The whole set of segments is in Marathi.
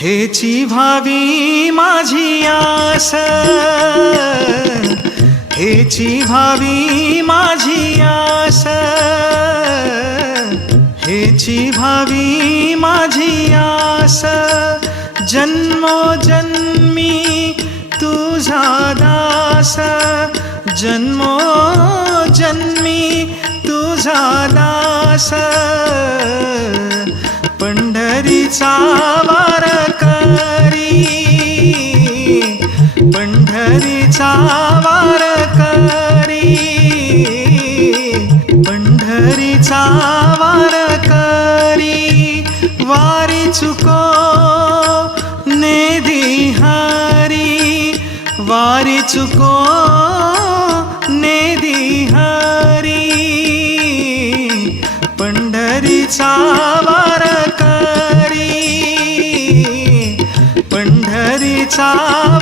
हेची भावी माझी आस हेची भावी माझी आस हेची भावी माझी आस जन्मोजन्मी तुझा दास. जन्मोजन्मी तुझा दास. पंढरीचा पंढरी पंढरीचा वार करी पंढरीचा वार करी वारी चुको नेदी हारी वारी चुको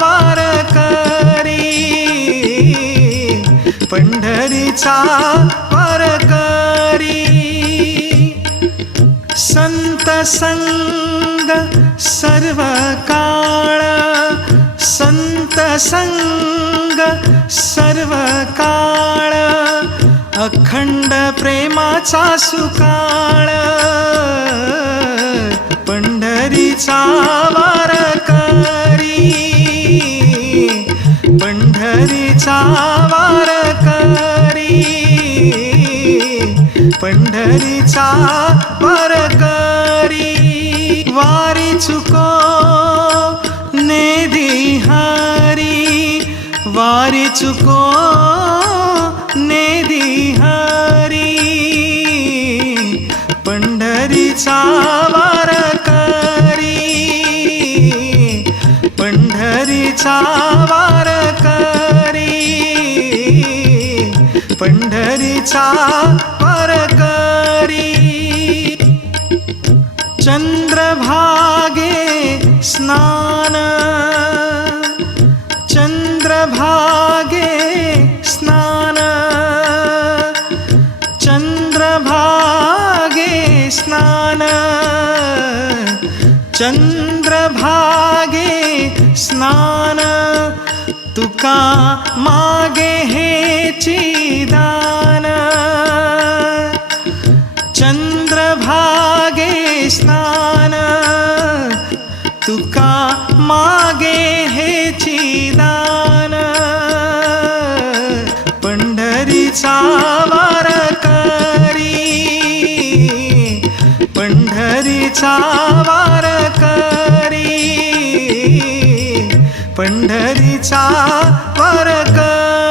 वार करी पंढरीचा वार करी. संत संग सर्व काळ संत संग सर्व काळ अखंड प्रेमाचा सुकाळ पंढरीचा पंढरीचा वार करी. पंढरीचा वार करी. वारी चुको नेदी हारी. वारी चुको पंढरीचा परकरी चंद्रभागे स्नान। चंद्रभागे स्नान। चंद्रभागे स्नान। चंद्रभागे स्नान। तुका मागे हेची दान चंद्रभागे स्नान. तुका मागे हेची दान पंढरीचा वार करी. पंढरीचा वार करी. इच्छा पर कर